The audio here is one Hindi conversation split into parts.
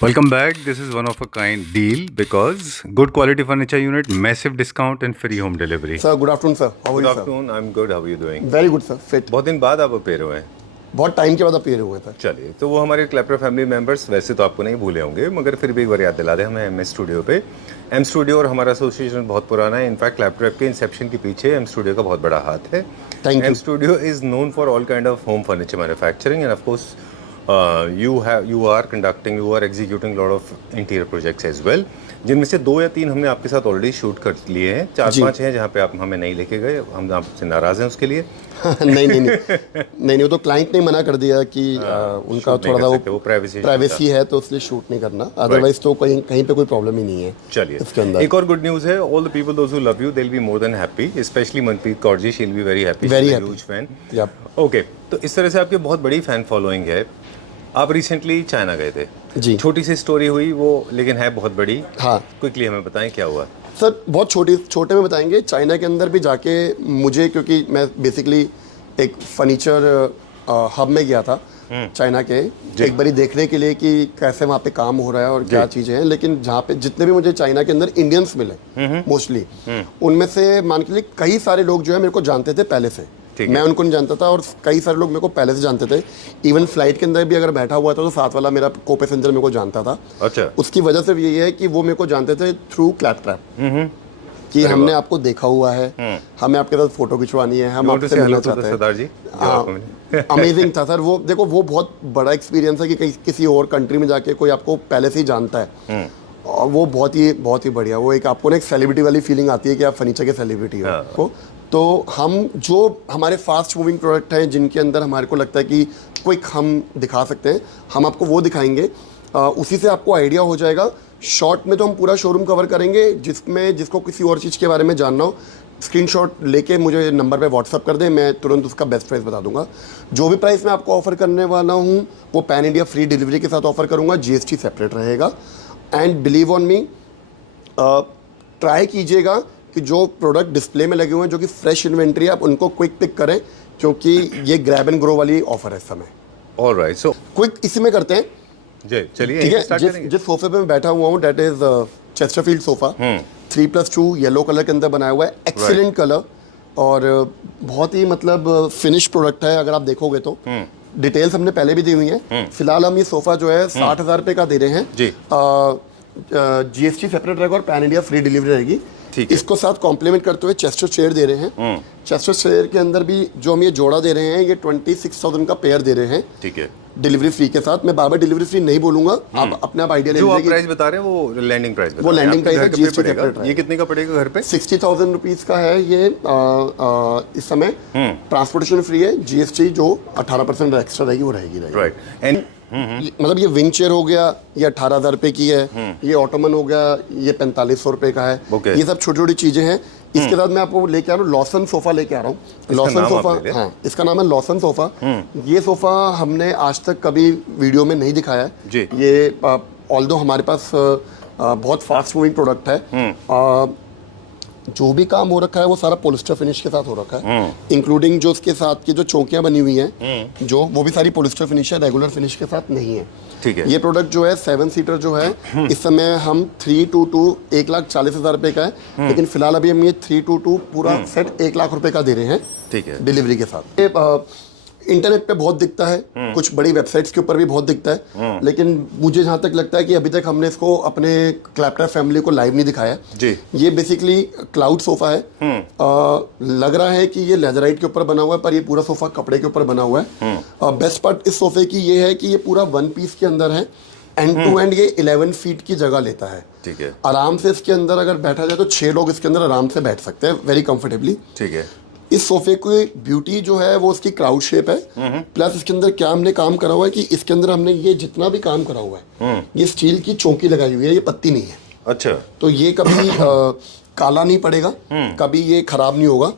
Welcome back. This is one of a kind deal because good quality furniture unit, massive discount and free home delivery. Sir, good afternoon, sir. How are Good you, sir? afternoon. I'm good. How are you doing? Very good, sir. Fit. बहुत दिन बाद आप अपेयर हुए हैं. बहुत टाइम के बाद अपीयर हुए थे. चलिए, तो वो हमारे क्लैपर फैमिली मेंबर्स वैसे तो आपको नहीं भूले होंगे, मगर फिर भी एक बार याद दिला दें हमें एम स्टूडियो पे. एम स्टूडियो और हमारा एसोसिएशन बहुत पुराना है. इनफैक्ट क्लैपट्रैप के इंसेप्शन के पीछे एम स्टूडियो का बहुत बड़ा हाथ है. Thank you. M studio is known for all kind of home furniture manufacturing and of course you are executing a lot of interior projects as well, जिनमें से 2 या 3 हमने आपके साथ ऑलरेडी शूट कर लिए हैं. 4-5 हैं जहाँ पे आप हमें नहीं लेके गए. हम आपसे नाराज हैं उसके लिए. नहीं वो तो क्लाइंट ने मना कर दिया कि उनका थोड़ा सा वो प्राइवेसी है तो इसलिए शूट नहीं करना. अदरवाइज तो कहीं पे कोई प्रॉब्लम ही नहीं है. चलिए, इसके अंदर एक और गुड न्यूज़ है. All the people those who love you, they will be more than happy. Specially Manpreet Kaur ji, she will be very happy. Huge fan. Okay, तो इस तरह से आपकी बहुत बड़ी फैन फॉलोइंग है. आप रिसेंटली चाइना गए थे जी. छोटी सी स्टोरी हुई वो, लेकिन है बहुत बड़ी. हाँ, क्विकली हमें बताएं क्या हुआ. सर बहुत छोटे में बताएंगे. चाइना के अंदर भी जाके मुझे, क्योंकि मैं बेसिकली एक फर्नीचर हब में गया था चाइना के, एक बारी देखने के लिए कि कैसे वहाँ पे काम हो रहा है और क्या चीज़ें हैं. लेकिन जहाँ पे जितने भी मुझे चाइना के अंदर इंडियंस मिले मोस्टली, उनमें से मान के लिए कई सारे लोग जो है मेरे को जानते थे पहले से. मैं उनको नहीं जानता था और कई सारे लोग मेरे को पहले से जानते थे. इवन फ्लाइट के अंदर भी अगर बैठा हुआ था तो साथ वाला मेरा को पैसेंजर मेरे को जानता था. अच्छा. उसकी वजह से यही है कि वो मेरे को जानते थे थ्रू क्लैपट्रैप, कि हमने आपको देखा हुआ है, हमें आपके साथ फोटो खिंचवानी है, हम आपसे मिलना चाहते हैं. सरदार जी, अमेजिंग था सर वो. देखो वो बहुत बड़ा एक्सपीरियंस है कि किसी और कंट्री में जाके कोई आपको पहले से ही जानता है. और वो बहुत ही बढ़िया. वो एक आपको ना एक सेलिब्रिटी वाली फीलिंग आती है कि आप फर्नीचर के सेलिब्रिटी हो. आपको तो हम जो हमारे फास्ट मूविंग प्रोडक्ट हैं जिनके अंदर हमारे को लगता है कि क्विक हम दिखा सकते हैं, हम आपको वो दिखाएंगे. उसी से आपको आइडिया हो जाएगा. शॉर्ट में तो हम पूरा शोरूम कवर करेंगे. जिसको किसी और चीज़ के बारे में जानना हो, स्क्रीनशॉट लेके मुझे नंबर पे व्हाट्सअप कर दें, मैं तुरंत उसका बेस्ट प्राइस बता दूंगा. जो भी प्राइस मैं आपको ऑफर करने वाला हूँ वो पैन इंडिया फ्री डिलीवरी के साथ ऑफर करूँगा. GST सेपरेट रहेगा. And believe on me, try कीजिएगा कि जो प्रोडक्ट डिस्प्ले में लगे हुए हैं जो कि फ्रेश इन्वेंट्री है, आप उनको क्विक पिक करें, क्योंकि ये ग्रैब एंड ग्रो वाली ऑफर है इस समय. ऑलराइट, सो क्विक इसी में करते हैं. चलिए, ठीक है. जिस सोफे पे मैं बैठा हुआ हूँ that is Chesterfield sofa. 3+2 yellow colour के अंदर बनाया हुआ है. एक्सीलेंट कलर और बहुत ही मतलब फिनिश प्रोडक्ट है. अगर आप देखोगे तो डिटेल्स हमने पहले भी दी हुई हैं. फिलहाल हम ये सोफा जो है 60,000 रुपये का दे रहे हैं जी. GST सेपरेट रहेगा और पैन इंडिया फ्री डिलीवरी रहेगी. इसको साथ कॉम्प्लीमेंट करते हुए चेस्टर चेयर दे रहे हैं. चेस्टर चेयर के अंदर भी जो हम ये जोड़ा दे रहे हैं, ये 26,000 का पेयर दे रहे हैं. ठीक है. डिलीवरी फ्री के साथ. मैं बार डिलीवरी फ्री नहीं बोलूंगा, आप अपने आप आइडिया ले लीजिए. जो आप प्राइस बता रहे हैं वो लैंडिंग प्राइस वो लैंडिंग प्राइस है. GST separate. ये कितने का पड़ेगा घर पे? 60,000 रुपीज़ का है ये. इस समय ट्रांसपोर्टेशन फ्री है. GST जो 18% एक्स्ट्रा रहेगी वो रहेगी. राइट. एंड मतलब ये विंग चेयर हो गया, ये 18,000 रुपये की है. ये ऑटोमन हो गया, ये 4500 रुपये का है. ये सब छोटी छोटी चीज़ें हैं. इसके साथ मैं आपको लेके आ रहा हूँ लॉसन सोफा लेके आ रहा हूँ. लॉसन सोफा, हाँ, इसका नाम है लॉसन सोफा. ये सोफा हमने आज तक कभी वीडियो में नहीं दिखाया है. ये ऑल्दो हमारे पास बहुत फास्ट मूविंग प्रोडक्ट है. जो भी काम हो रखा है वो सारा पोलिस्टर फिनिश के साथ हो रखा है, इंक्लूडिंग जो उसके साथ की जो चौकियां बनी हुई हैं जो वो भी सारी पोलिस्टर फिनिश है, रेगुलर फिनिश के साथ नहीं है. ठीक है. ये प्रोडक्ट जो है 7 सीटर जो है इस समय हम 322 1,40,000 रुपये का है. लेकिन फिलहाल अभी हम ये 322 पूरा सेट 1 लाख रुपए का दे रहे हैं. ठीक है. डिलीवरी के साथ. इंटरनेट पे बहुत दिखता है, कुछ बड़ी वेबसाइट्स के ऊपर भी बहुत दिखता है, लेकिन मुझे जहाँ तक लगता है कि अभी तक हमने इसको अपने क्लैपट्रैप फैमिली को लाइव नहीं दिखाया जी. ये बेसिकली क्लाउड सोफा है. लग रहा है कि ये लेदराइट के ऊपर बना हुआ है, पर ये पूरा सोफा कपड़े के ऊपर बना हुआ है. बेस्ट पार्ट इस सोफे की ये है कि ये पूरा 1 पीस के अंदर है. एंड टू एंड ये 11 फीट की जगह लेता है. ठीक है. आराम से इसके अंदर अगर बैठा जाए तो 6 लोग इसके अंदर आराम से बैठ सकते हैं वेरी कंफर्टेबली. ठीक है. इस सोफे की ब्यूटी जो है वो उसकी क्राउड शेप है. प्लस इसके अंदर क्या हमने काम करा हुआ है कि इसके अंदर हमने ये जितना भी काम करा हुआ है, ये स्टील की चौकी लगाई हुई है, ये पत्ती नहीं है. अच्छा. तो ये कभी काला नहीं पड़ेगा, कभी ये खराब नहीं होगा.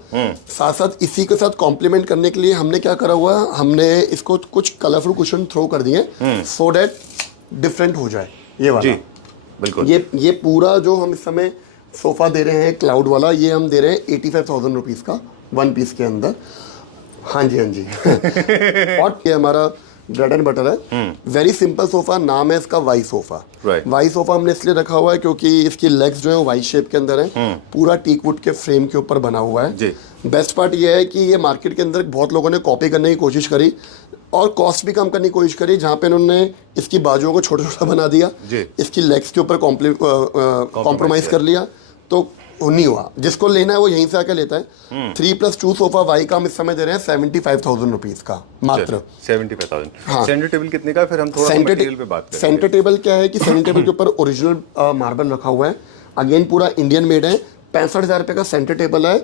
साथ साथ इसी के साथ कॉम्प्लीमेंट करने के लिए हमने क्या करा हुआ है, हमने इसको कुछ कलरफुल कुशन थ्रो कर दिए सो डैट डिफरेंट हो जाए. ये वाला जी, बिल्कुल. ये पूरा जो हम इस समय सोफा दे रहे हैं क्लाउड वाला, ये हम दे रहे हैं 85,000 रुपीज़ का 1 पीस के अंदर. हाँ जी. और ये हमारा ब्रेड एंड बटर है। वेरी सिंपल सोफा, नाम है इसका Y sofa. Right. Y sofa हमने इसलिए रखा हुआ है क्योंकि इसकी लेग्स जो है वाई शेप के अंदर है, पूरा टीक वुड के फ्रेम के ऊपर बना हुआ है। जी। बेस्ट पार्ट ये है कि ये मार्केट के अंदर बहुत लोगों ने कॉपी करने की कोशिश करी और कॉस्ट भी कम करने की कोशिश करी, जहाँ पे इन्होंने इसकी बाजुओं को छोटा छोटा बना दिया, जी। इसकी लेग्स के ऊपर कॉम्प्रोमाइज कर लिया, तो नहीं हुआ। जिसको लेना है वो यहीं से आके लेता है। 3+2 सोफा वाई का हम इस समय दे रहे हैं 75,000 रुपीज का मात्र। 75,000। हाँ। सेंटर टेबल कितने का, फिर हम थोड़ा मटेरियल पे बात करेंगे। सेंटर टेबल क्या है कि सेंटर टेबल के ऊपर ओरिजिनल मार्बल रखा हुआ है, अगेन पूरा इंडियन मेड है। 65,000 रुपये का सेंटर टेबल है,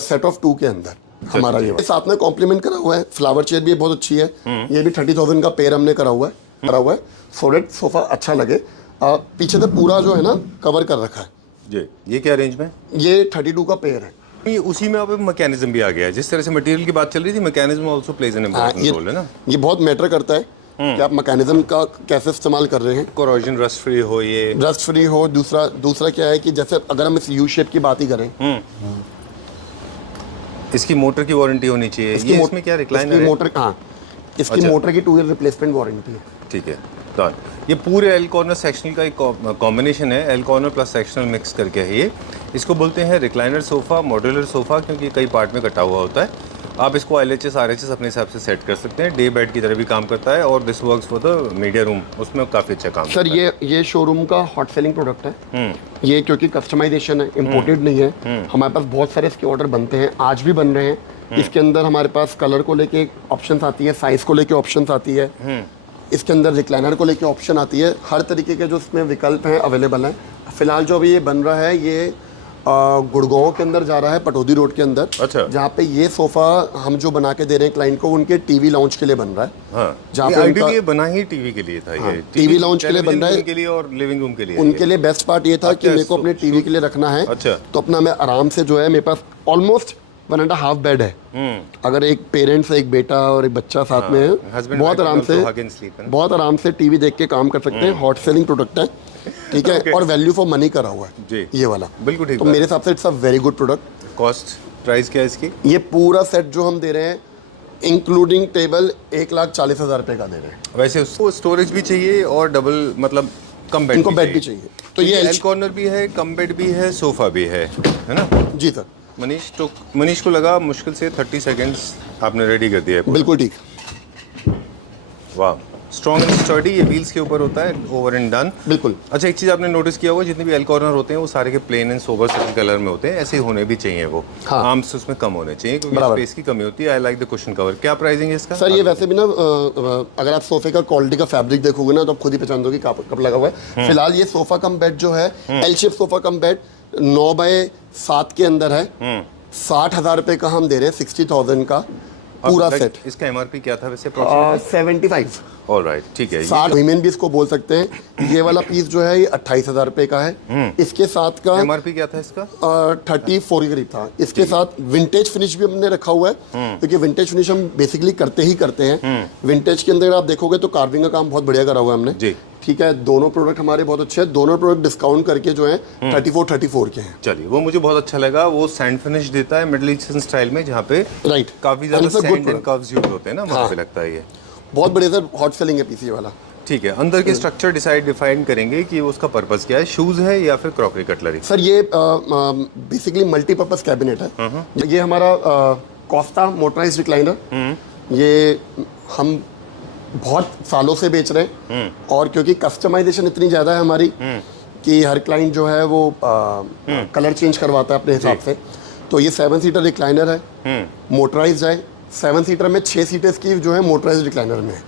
सेट ऑफ 2 के अंदर हमारा ये साथ में कॉम्प्लीमेंट करा हुआ है। फ्लावर चेयर भी बहुत अच्छी है, ये भी 30,000 का पेयर हमने करा हुआ है सो दैट सोफा अच्छा लगे। पीछे से पूरा जो है ना कवर कर रखा है। जी, ये क्या रेंज में? ये 32 का पेयर है। ये उसी में अब मैकेनिज्म भी आ गया है, जिस तरह से मटेरियल की बात चल रही थी, mechanism also plays an important role है ना। ये बहुत मैटर करता है कि आप मैकेनिज्म का कैसे इस्तेमाल कर रहे हैं। कोरोजन रस्ट फ्री हो, ये रस्ट फ्री हो। दूसरा क्या है कि जैसे अगर हम इस यू शेप की बात ही करें, इसकी मोटर की वारंटी होनी चाहिए। ये इसमें क्या रिक्लाइनर है? मोटर, हाँ, इसकी अच्छा। मोटर की 2 ईयर रिप्लेसमेंट वारंटी है। ठीक है, डन। ये पूरे एल कॉर्नर सेक्शनल का एक कॉम्बिनेशन है, L corner plus sectional mix करके है ये। इसको बोलते हैं रिक्लाइनर सोफ़ा, मॉड्यूलर सोफ़ा, क्योंकि कई पार्ट में कटा हुआ होता है। आप इसको LHS RHS अपने हिसाब से सेट कर सकते हैं। डे बेड की तरह भी काम करता है और this works for the media room, उसमें काफ़ी अच्छा काम सर ये शोरूम का हॉट सेलिंग प्रोडक्ट है। ये क्योंकि कस्टमाइजेशन है, इम्पोर्टेड नहीं है, हमारे पास बहुत सारे इसके ऑर्डर बनते हैं, आज भी बन रहे हैं। इसके अंदर हमारे पास कलर को लेके ऑप्शंस आती है, साइज़ को लेके ऑप्शंस आती है, इसके अंदर रिक्लाइनर को लेके ऑप्शन आती है। हर तरीके के जो इसमें विकल्प हैं अवेलेबल हैं। फिलहाल जो अभी ये बन रहा है ये गुड़गांव के अंदर जा रहा है, पटौदी रोड के अंदर। अच्छा। जहाँ पे ये सोफा हम जो बना के दे रहे हैं क्लाइंट को, उनके टीवी लाउंज के लिए बन रहा है। हाँ, जहाँ ये पे आइडियली ये बना ही टीवी के लिए था। हाँ, ये टीवी लाउंज के लिए बन रहा है, के लिए और लिविंग रूम के लिए। उनके लिए बेस्ट पार्ट ये था कि मेरे को अपने टीवी के लिए रखना है। अच्छा। तो अपना मैं आराम से जो है, मेरे पास ऑलमोस्ट 1.5 बेड है। अगर एक पेरेंट्स, एक बेटा और एक बच्चा साथ में है, बहुत आराम से टीवी देख के काम कर सकते हैं। हॉट सेलिंग प्रोडक्ट है, ठीक है, और वैल्यू फॉर मनी करा हुआ है जी, ये वाला। बिल्कुल ठीक। तो मेरे हिसाब से it's a very good product. Cost price क्या है इसकी? ये पूरा सेट जो हम दे रहे हैं इंक्लूडिंग टेबल 1,40,000 रुपये का दे रहे हैं। वैसे उसको स्टोरेज भी चाहिए और डबल, मतलब कम बेड, इनको बेड भी चाहिए। तो ये एल कॉर्नर भी है, कम बेड भी है, सोफा भी है ना? जी सर। मनीष को लगा मुश्किल से 30 सेकंड्स आपने रेडी कर दिया है। बिल्कुल ठीक। वाह, स्ट्रॉन्ग एंड स्टर्डी। ये व्हील्स के ऊपर होता है, ओवर एंड डन। बिल्कुल। अच्छा, एक चीज़ आपने नोटिस किया होगा, जितने भी एल कॉर्नर होते हैं वो सारे के plain and sober city colour में होते हैं। ऐसे ही होने भी चाहिए वो। हाँ। आर्म्स उसमें कम होने चाहिए क्योंकि स्पेस की कमी होती है। I like the cushion cover. क्या प्राइसिंग है इसका? सर ये वैसे भी ना, अगर आप सोफे का क्वालिटी का फैब्रिक देखोगे ना तो आप खुद ही पहचान दोगे कब लगा हुआ है। फिलहाल ये सोफा कम बेड जो है, L shape sofa cum bed 9x7 के अंदर है। 60,000 रुपये का हम दे रहे हैं, 60,000 का पूरा सेट। इसका MRP क्या था वैसे? 75। ऑलराइट, ठीक है। 60 वीमेन भी इसको बोल सकते हैं। ये वाला पीस जो है ये 28,000 रुपये का है। इसके साथ का MRP क्या था इसका? 34 के करीब था। इसके साथ विंटेज फिनिश भी हमने रखा हुआ है, क्योंकि विंटेज फिनिश हम बेसिकली करते हैं। विंटेज के अंदर आप देखोगे तो कार्विंग का काम बहुत बढ़िया करा हुआ है हमने जी। ठीक है, दोनों प्रोडक्ट हमारे बहुत अच्छे हैं। दोनों प्रोडक्ट डिस्काउंट करके जो है 34 के हैं। चलिए, वो मुझे बहुत अच्छा लगा। वो सैंड फिनिश देता है मिडिल ईस्टर्न स्टाइल में, जहाँ पे राइट काफी ज्यादा सैंड एंड कर्व्स यूज होते हैं ना, वहाँ पे लगता है ये बहुत बढ़िया सर। हॉट सेलिंग है पीसी वाला। ठीक है। अंदर के स्ट्रक्चर डिफाइन करेंगे कि उसका पर्पस क्या है, शूज है या फिर क्रॉकरी कटलरी? सर ये बेसिकली मल्टीपर्पज कैबिनेट है। ये हमारा कोस्टा मोटराइज्ड रिक्लाइनर, ये हम बहुत सालों से बेच रहे हैं। और क्योंकि कस्टमाइजेशन इतनी ज़्यादा है हमारी कि हर क्लाइंट जो है वो कलर चेंज करवाता है अपने हिसाब से। तो ये 7 सीटर रिक्लाइनर है, मोटराइज्ड है। 7 सीटर में 6 सीटर्स की जो है मोटराइज्ड रिक्लाइनर में है।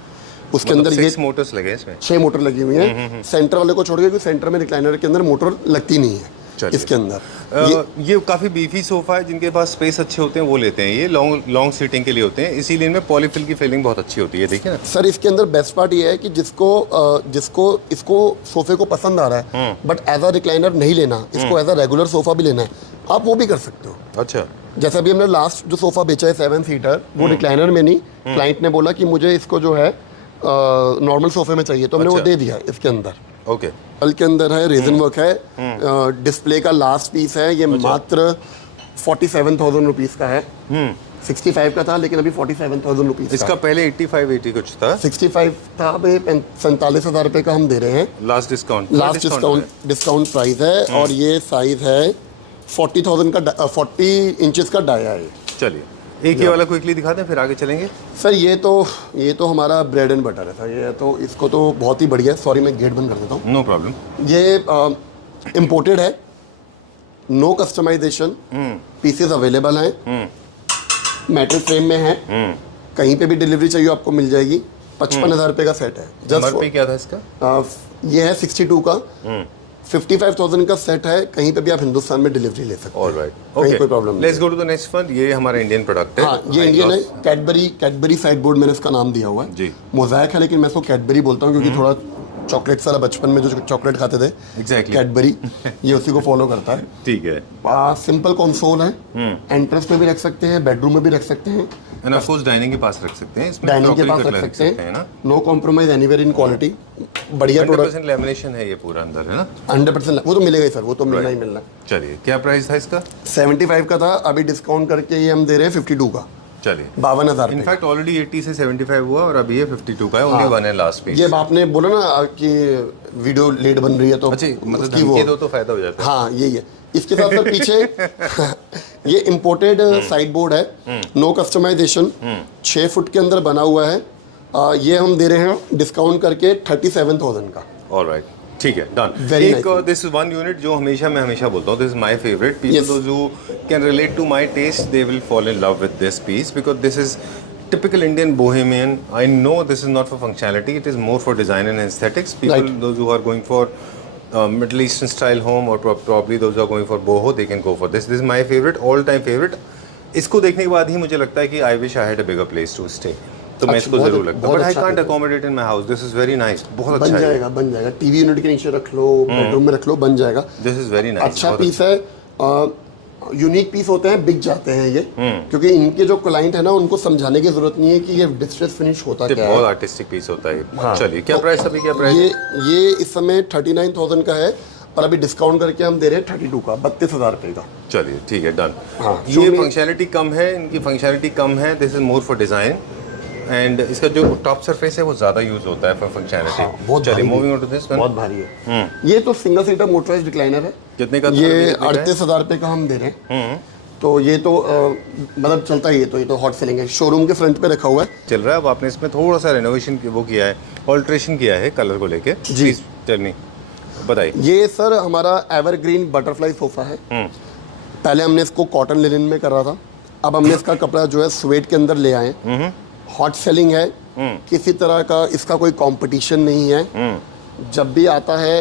उसके अंदर ये 6 मोटर्स लगे इसमें, 6 मोटर लगी हुई हैं। सेंटर वाले को छोड़ के, क्योंकि सेंटर में रिक्लाइनर के अंदर मोटर लगती नहीं है इसके अंदर। ये काफ़ी बीफी सोफ़ा है। जिनके पास स्पेस अच्छे होते हैं वो लेते हैं। ये लॉन्ग सीटिंग के लिए होते हैं, इसीलिए इनमें पॉलीफिल की फीलिंग बहुत अच्छी होती है। देखिए ना सर, इसके अंदर बेस्ट पार्ट ये है कि जिसको इसको सोफे को पसंद आ रहा है बट एज अ रिक्लाइनर नहीं लेना, इसको एज अ रेगुलर सोफा भी लेना है, आप वो भी कर सकते हो। अच्छा। जैसा अभी हमने लास्ट जो सोफा बेचा है 7 सीटर, वो रिक्लाइनर में नहीं, क्लाइंट ने बोला कि मुझे इसको जो है नॉर्मल सोफे में चाहिए, तो हमने वो दे दिया इसके अंदर। ओके। हल के अंदर है, रेजन वर्क है, डिस्प्ले का लास्ट पीस है। ये मात्र 47,000 रुपीज़ का है। 65 का था लेकिन अभी 47,000 रुपीज़ इसका पहले 85-80 कुछ था, 65 था, अभी 47,000 रुपये का हम दे रहे हैं। लास्ट डिस्काउंट डिस्काउंट प्राइस है और ये साइज है 40,000 का 40 इंचेस का डाया है। चलिए एक ये वाला क्विकली दिखा दें फिर आगे चलेंगे। सर ये तो हमारा ब्रेड एंड बटर है सर, ये तो इसको तो बहुत ही बढ़िया है। सॉरी मैं गेट बंद कर देता हूँ। No problem. ये इम्पोर्टेड है, नो कस्टमाइजेशन, पीसेस अवेलेबल हैं, मेटल फ्रेम में है, कहीं पे भी डिलीवरी चाहिए आपको मिल जाएगी। 55,000 रुपये का सेट है। एमआरपी क्या था इसका? ये है 62 का, 55,000 का सेट है। कहीं पे भी आप हिंदुस्तान में डिलीवरी ले सकते हैं। ऑलराइट, कहीं ओके, कोई प्रॉब्लम नहीं। Let's go to the next one. ये हमारा इंडियन प्रोडक्ट है। हाँ ये इंडियन है, कैडबरी साइड बोर्ड मैंने इसका नाम दिया हुआ है जी। मोज़ैक है लेकिन मैं इसको कैडबरी बोलता हूँ क्योंकि थोड़ा चॉकलेट सारा बचपन में जो चॉकलेट खाते थे Exactly. कैडबरी, ये उसी को फॉलो करता है। ठीक है। सिंपल कंसोल है, एंट्रेंस में भी रख सकते हैं, बेडरूम में भी रख सकते हैं, एंड ऑफ कोर्स डाइनिंग के पास रख सकते हैं, इसमें डाइनिंग के crockery पास कटलरी रख सकते हैं ना। No compromise anywhere in quality. बढ़िया प्रोडक्ट, 100% लेमिनेशन है ये पूरा अंदर, है ना? 100%। वो तो मिलेगा ही सर, वो तो मिलना ही मिलना है। चलिए क्या प्राइस था इसका? 75 का था, अभी डिस्काउंट करके ये हम दे रहे हैं 52 का। चलिए 52,000। इनफैक्ट ऑलरेडी 80 से 75 हुआ और अभी ये 52 का है। ओनली वन है लास्ट पीस। ये आपने बोला ना कि वीडियो लेट बन रही है तो अच्छा, मतलब उसकी धमकी दो तो फायदा हो जाता है। हाँ यही है। इसके साथ सर पीछे ये इम्पोर्टेड साइड बोर्ड है, नो कस्टमाइजेशन, 6 फुट के अंदर बना हुआ है। ये हम दे रहे हैं डिस्काउंट करके 37,000 का। ऑलराइट, ठीक है, डन। Very एक दिस इज वन यूनिट जो मैं हमेशा बोलता हूँ, this is my favourite. People those who can relate to my taste, they will fall in love with this piece because this is typical Indian bohemian. I know this is not for functionality, it is more for design and aesthetics. People, those who are going for Middle Eastern style home or probably those who are going for boho, they can go for this. This is my favorite, all time favorite. इसको देखने के बाद ही मुझे लगता है कि I wish I had a bigger place to stay. तो मैं इसको जरूर लगता हूँ, but I can't accommodate in my house. This is very nice, बहुत अच्छा है। बन जाएगा। टीवी यूनिट के नीचे रख लो, बेडरूम में रख लो, बन जाएगा। This is very nice, अच्छा पीस है, यूनिक पीस होते हैं, बिक जाते हैं ये, क्योंकि इनके जो क्लाइंट है ना उनको समझाने की जरूरत नहीं है कि ये डिस्ट्रेस फिनिश होता क्या है। बहुत आर्टिस्टिक पीस होता है। चलिए क्या प्राइस, अभी क्या प्राइस? ये इस समय 39,000 का है और अभी डिस्काउंट करके हम दे रहे हैं 32 का, 32,000 रुपये का। चलिए ठीक है, डन। हाँ, ये फंक्शनैलिटी कम है, इनकी फंक्शनैलिटी कम है। This is more for design and इसका जो टॉप सरफेस है वो ज्यादा यूज होता है फॉर फंक्शनैलिटी। चलिए moving on to this one. बहुत भारी है। ये तो सिंगल सीटर मोटराइज रिक्लाइनर है। कितने का? ये 38,000 रुपये का हम दे रहे हैं। तो ये तो मतलब चलता ही है, तो ये तो हॉट सेलिंग है, शोरूम के फ्रंट पे रखा हुआ है, चल रहा है। अब आपने इसमें थोड़ा सा रेनोवेशन वो किया है, ऑल्ट्रेशन किया है कलर को लेके। जी टेल मी, बताइए। ये सर हमारा एवरग्रीन बटरफ्लाई सोफा है। पहले हमने इसको कॉटन लिनन में करा था, अब हमने इसका कपड़ा जो है स्वेट के अंदर ले आए। हॉट सेलिंग है, किसी तरह का इसका कोई कंपटीशन नहीं है। जब भी आता है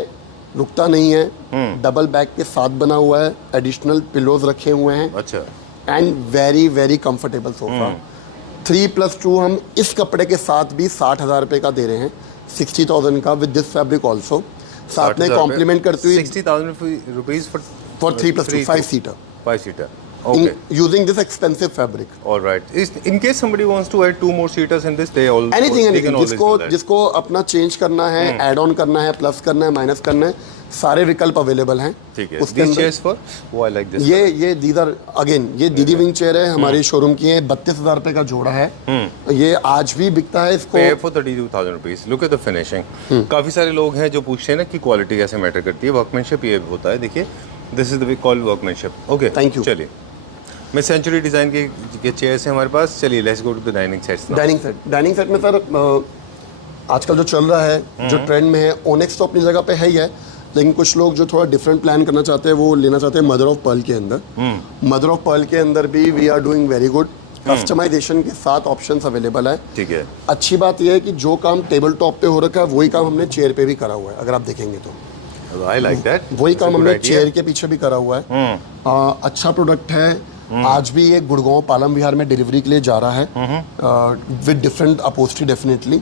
रुकता नहीं है। डबल बैग के साथ बना हुआ है, एडिशनल पिलोज रखे हुए हैं। अच्छा। And very very comfortable sofa. 3+2 हम इस कपड़े के साथ भी 60,000 रुपये का दे रहे हैं, 60,000 का विद दिस फैब्रिक ऑल्सो। साथ में कॉम्प्लीमेंट करते हुए 60,000 rupees for 3+2 5 seater. 5 seater. Okay. Using this expensive fabric. All right. In case somebody wants to add 2 more seaters in this, they all anything. can always do that. जिसको अपना चेंज करना है, ऐड ऑन करना है, प्लस करना है, माइनस करना है, सारे विकल्प अवेलेबल हैं। ठीक है। These chairs for? Oh, I like this. ये दीदर अगेन ये दीदी विंग चेयर है, हमारी शोरूम की है, 32,000 रुपये का जोड़ा है। ये आज भी बिकता है। इसको Pay for 32,000 rupees. Look at the finishing. काफी सारे लोग हैं जो पूछते हैं ना कि क्वालिटी कैसे मैटर करती है। वर्कमैनशिप ये होता है, देखिए this is the way called workmanship. Okay, thank you. चलिए, मैं सेंचुरी डिजाइन के चेयर्स हैं हमारे पास। चलिए let's go to the dining sets. Dining set में सर आजकल जो चल रहा है, जो ट्रेंड में है, ओनेक्स तो अपनी जगह पे है ही है, लेकिन कुछ लोग जो थोड़ा डिफरेंट प्लान करना चाहते हैं वो लेना चाहते हैं मदर ऑफ पर्ल के अंदर। मदर ऑफ पर्ल के अंदर भी we are doing very good, customisation के साथ ऑप्शंस अवेलेबल है। ठीक है। अच्छी बात यह है कि जो काम टेबल टॉप पे हो रखा है वही काम हमने चेयर पे भी करा हुआ है। अगर आप देखेंगे तो आई लाइक दैट, वही काम हमने चेयर के पीछे भी करा हुआ है। अच्छा प्रोडक्ट है। आज भी ये गुड़गांव पालम विहार में डिलीवरी के लिए जा रहा है with different upholstery definitely.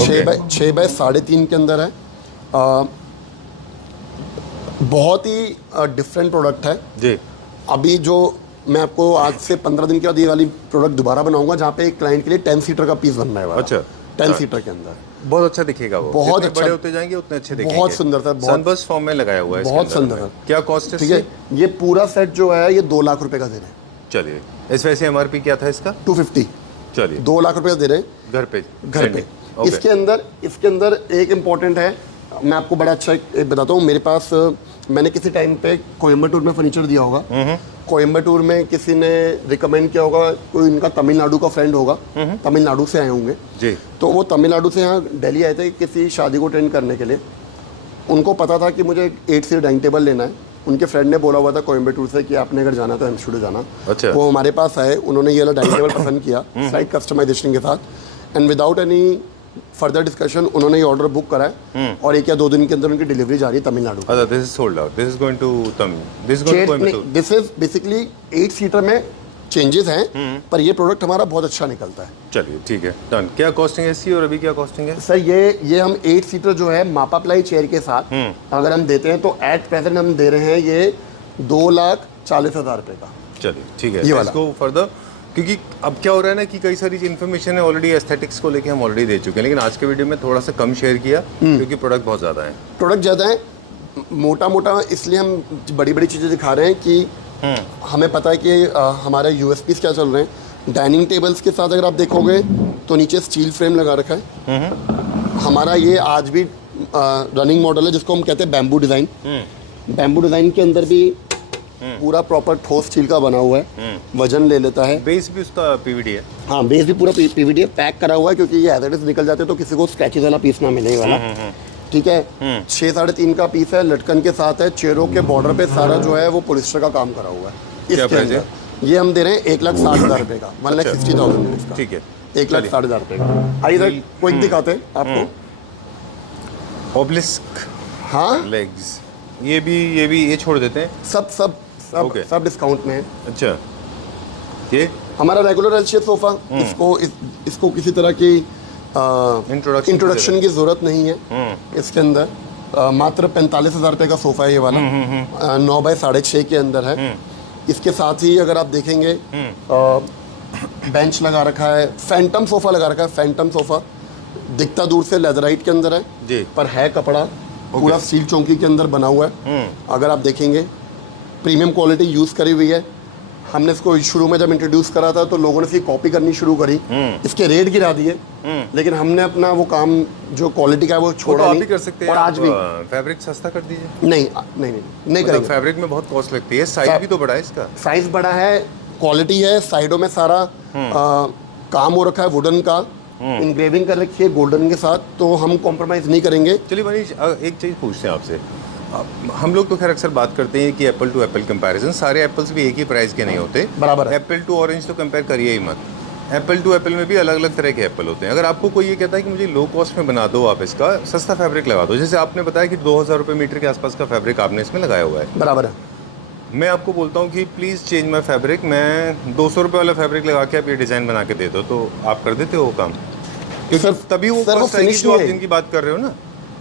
6 by 3.5 के अंदर है। बहुत ही डिफरेंट प्रोडक्ट है जी। अभी जो मैं आपको आज से 15 दिन के बाद ये वाली प्रोडक्ट दोबारा बनाऊंगा, जहाँ पे एक क्लाइंट के लिए 10 सीटर का पीस बनना है। अच्छा, 10 सीटर के अंदर बहुत अच्छा दिखेगा वो। बहुत अच्छा, बड़े होते जाएंगे उतने अच्छे दिखेंगे। बहुत सुंदर था, सनबर्स्ट फॉर्म में लगाया हुआ है। बहुत सुंदर है। क्या कॉस्ट है? ठीक है, ये पूरा सेट जो है ये 2 लाख रुपए का दे रहे हैं। चलिए इस वैसे MRP क्या था इसका? 250। चलिए 2 लाख रुपए दे रहे हैं घर पे। ओके। इसके अंदर एक इम्पॉर्टेंट है, मैं आपको बड़ा अच्छा एक बताता हूँ। मेरे पास मैंने किसी टाइम पे कोयम्बटूर में फर्नीचर दिया होगा, कोयम्बटूर में किसी ने रिकमेंड किया होगा, कोई इनका तमिलनाडु का फ्रेंड होगा, तमिलनाडु से आए होंगे जी। तो वो तमिलनाडु से यहाँ दिल्ली आए थे किसी शादी को अटेंड करने के लिए। उनको पता था कि मुझे 8 सीट डाइनिंग टेबल लेना है। उनके फ्रेंड ने बोला हुआ था कोयम्बटूर से कि आपने अगर जाना तो एम स्टूडियो जाना। अच्छा। वो हमारे पास आए, उन्होंने ये वाला डाइनिंग टेबल पसंद किया स्लाइड कस्टमाइजेशन के साथ, and without any further discussion उन्होंने ये ऑर्डर बुक करा है और 1 या 2 दिन के अंदर उनकी डिलीवरी जा रही है तमिलनाडु। अच्छा, this is sold out, this is going to Coimbatore. This is basically 8 seater में चेंजेस हैं, पर ये प्रोडक्ट हमारा बहुत अच्छा निकलता है। चलिए ठीक है, डन। क्या कॉस्टिंग है इसकी और अभी क्या कॉस्टिंग है? सर ये हम 8 सीटर जो है मापा प्लाई चेयर के साथ अगर हम देते हैं तो एट प्रेजेंट हम दे रहे हैं ये 2,40,000 रुपये का। चलिए ठीक है, ये वाला। इसको फर्दर, क्योंकि अब क्या हो रहा है ना कि कई सारी इन्फॉर्मेशन है ऑलरेडी एस्थेटिक्स को लेके हम ऑलरेडी दे चुके हैं, लेकिन आज के वीडियो में थोड़ा सा कम शेयर किया क्योंकि प्रोडक्ट बहुत ज़्यादा है। प्रोडक्ट ज़्यादा है, मोटा मोटा इसलिए हम बड़ी बड़ी चीज़ें दिखा रहे हैं कि हमें पता है कि हमारे यूएसपीस क्या चल रहे हैं। डाइनिंग टेबल्स के साथ अगर आप देखोगे तो नीचे स्टील फ्रेम लगा रखा है। हमारा ये आज भी रनिंग मॉडल है जिसको हम कहते हैं बैम्बू डिज़ाइन। बैम्बू डिज़ाइन के अंदर भी पूरा प्रॉपर ठोस स्टील का बना हुआ है, वजन ले लेता है। बेस भी उसका पीवीडी है। हाँ, बेस भी पूरा पीवीडी है, पैक करा हुआ है क्योंकि ये एज इट इज निकल जाते तो किसी को स्क्रैचेस वाला पीस ना मिले वाला। ठीक है, 6 साढ़े 3 का पीस है, लटकन के साथ है। चेयरों के बॉर्डर पे सारा जो है वो पॉलिस्टर का काम करा हुआ है। क्या इसके प्राइस है? अंदर ये हम दे रहे हैं 1,60,000 रुपये का, 1,60,000 इसका। ठीक है, 1,60,000 रुपये का। आइए सर क्विक दिखाते हैं आपको। ऑब्लिस्क हाँ, लेग्स, ये छोड़ देते हैं। सब डिस्काउंट में है। अच्छा, ये हमारा रेगुलर एल शेप सोफा, इसको किसी तरह की इंट्रोडक्शन की जरूरत नहीं है। इसके अंदर मात्र 45,000 रुपये का सोफा है ये वाला, 9 बाय 6.5 के अंदर है। इसके साथ ही अगर आप देखेंगे बेंच लगा रखा है, फैंटम सोफा लगा रखा है। फैंटम सोफा दिखता दूर से लेदराइट के अंदर है जी, पर है कपड़ा पूरा स्टील चौकी के अंदर बना हुआ है। अगर आप देखेंगे प्रीमियम क्वालिटी यूज़ करी हुई है। हमने इसको शुरू में जब इंट्रोड्यूस करा था तो लोगों ने इसकी कॉपी करनी शुरू करी, इसके रेट गिरा दिए, लेकिन हमने अपना वो काम जो क्वालिटी का है वो छोड़ा तो नहीं। आप भी कर सकते हैं। और आज भी फैब्रिक सस्ता कर दीजिए। नहीं करेंगे। फैब्रिक में बहुत कॉस्ट लगती है, साइज भी तो बड़ा है इसका। साइज बड़ा है, क्वालिटी है, साइडों में सारा काम हो रखा है वुडन का, इंग्रेविंग कर रखी है गोल्डन के साथ, तो हम कॉम्प्रोमाइज़ नहीं करेंगे। चलिए मनीष, एक चीज़ पूछते हैं आपसे। हम लोग तो खैर अक्सर बात करते हैं कि एप्पल टू एप्पल कंपैरिजन, सारे एप्पल्स भी एक ही प्राइस के नहीं होते। बराबर है। एप्पल टू ऑरेंज तो कंपेयर करिए ही मत। एप्पल टू एप्पल में भी अलग अलग तरह के एप्पल होते हैं। अगर आपको कोई ये कहता है कि मुझे लो कॉस्ट में बना दो, आप इसका सस्ता फैब्रिक लगा दो, जैसे आपने बताया कि 2,000 रुपये मीटर के आसपास का फैब्रिक आपने इसमें लगाया हुआ है। बराबर है। मैं आपको बोलता हूँ कि प्लीज़ चेंज माई फैब्रिक, मैं 200 रुपये वाला फैब्रिक लगा के आप ये डिज़ाइन बना के दे दो, तो आप कर देते हो वो काम? क्योंकि तभी वो कॉस्ट आएगी जो आप जिनकी बात कर रहे हो ना,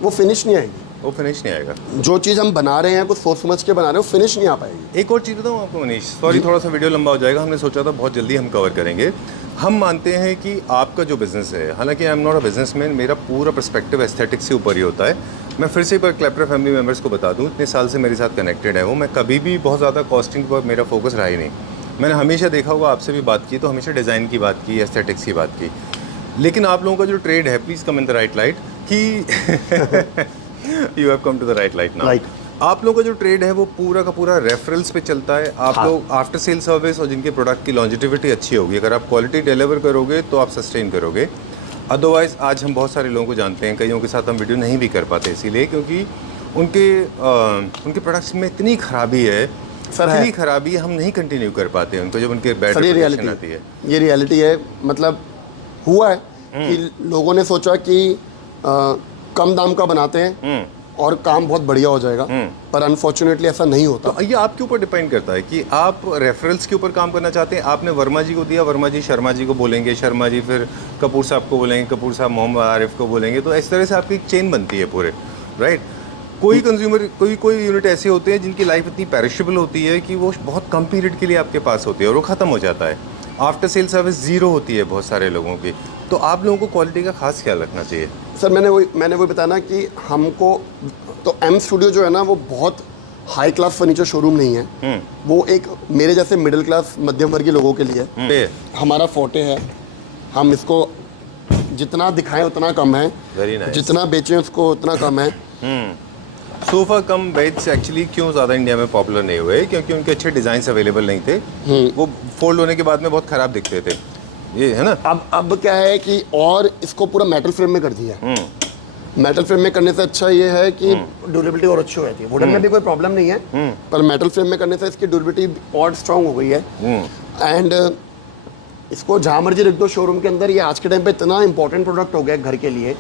वो फिनिश नहीं आएगी। वो फिनिश नहीं आएगा। जो चीज़ हम बना रहे हैं कुछ सोच समझ के बना रहे हैं, वो फिनिश नहीं आ पाएगी। एक और चीज़ बताऊँ आपको मनीष, सॉरी थोड़ा सा वीडियो लंबा हो जाएगा, हमने सोचा था बहुत जल्दी हम कवर करेंगे। हम मानते हैं कि आपका जो बिज़नेस है, हालांकि I am not a businessman, मेरा पूरा पर्सपेक्टिव एस्थेटिक्स से ऊपर ही होता है। मैं फिर से एक बार क्लैपर फैमिली मेम्बर्स को बता दूं, इतने साल से मेरे साथ कनेक्टेड है वो, मैं कभी भी बहुत ज़्यादा कॉस्टिंग पर मेरा फोकस रहा ही नहीं। मैंने हमेशा देखा होगा, आपसे भी बात की तो हमेशा डिज़ाइन की बात की, एस्थेटिक्स की बात की। लेकिन आप लोगों का जो ट्रेड है, please come in the right light कि you have come to the right light now. आप लोगों का जो ट्रेड है वो पूरा का पूरा रेफरल्स पे चलता है। आप लोग आफ्टर सेल सर्विस और जिनके प्रोडक्ट की लॉन्जिटिविटी अच्छी होगी, अगर आप क्वालिटी डिलीवर करोगे तो आप सस्टेन करोगे। अदरवाइज़ आज हम बहुत सारे लोगों को जानते हैं, कईयों के साथ हम वीडियो नहीं भी कर पाते इसीलिए क्योंकि उनके प्रोडक्ट्स में इतनी खराबी है, इतनी खराबी हम नहीं कंटिन्यू कर पाते उनको जब उनके बैड रिएक्शन आती है। ये रियलिटी है। मतलब हुआ है कि लोगों ने सोचा कि कम दाम का बनाते हैं और काम बहुत बढ़िया हो जाएगा, पर अनफॉर्चुनेटली ऐसा नहीं होता। तो ये आपके ऊपर डिपेंड करता है कि आप रेफरल्स के ऊपर काम करना चाहते हैं। आपने वर्मा जी को दिया, वर्मा जी शर्मा जी को बोलेंगे, शर्मा जी फिर कपूर साहब को बोलेंगे, कपूर साहब मोहम्मद आरिफ को बोलेंगे, तो इस तरह से आपकी एक चेन बनती है पूरे, राइट। कोई कंज्यूमर कोई यूनिट ऐसे होते हैं जिनकी लाइफ इतनी पेरिशेबल होती है कि वो बहुत कम पीरियड के लिए आपके पास होती है और वो ख़त्म हो जाता है। आफ्टर सेल सर्विस ज़ीरो होती है बहुत सारे लोगों की। तो आप लोगों को क्वालिटी का खास ख्याल रखना चाहिए। सर मैंने वही बताया ना कि हमको तो एम स्टूडियो जो है ना वो बहुत हाई क्लास फर्नीचर शोरूम नहीं है, वो एक मेरे जैसे मिडिल क्लास मध्यम वर्गीय लोगों के लिए है। हमारा फोटे है, हम इसको जितना दिखाएं उतना कम है, जितना बेचें उसको उतना कम है। सोफा कम बेड्स एक्चुअली क्यों ज़्यादा इंडिया में पॉपुलर नहीं हुए? क्योंकि उनके अच्छे डिज़ाइन अवेलेबल नहीं थे, वो फोल्ड होने के बाद में बहुत ख़राब दिखते थे, ये है ना। अब क्या है कि और इसको पूरा मेटल फ्रेम में कर दिया है। मेटल फ्रेम में करने से अच्छा ये है कि ड्यूरेबिलिटी और अच्छी हो जाती है। वुडन में भी कोई प्रॉब्लम नहीं है, पर मेटल फ्रेम में करने से इसकी ड्यूरेबिलिटी और स्ट्रांग हो गई है। एंड इसको जहाँ मर्जी रख दो शोरूम के अंदर, ये आज के टाइम पे इतना इंपॉर्टेंट प्रोडक्ट हो गया है घर के लिए।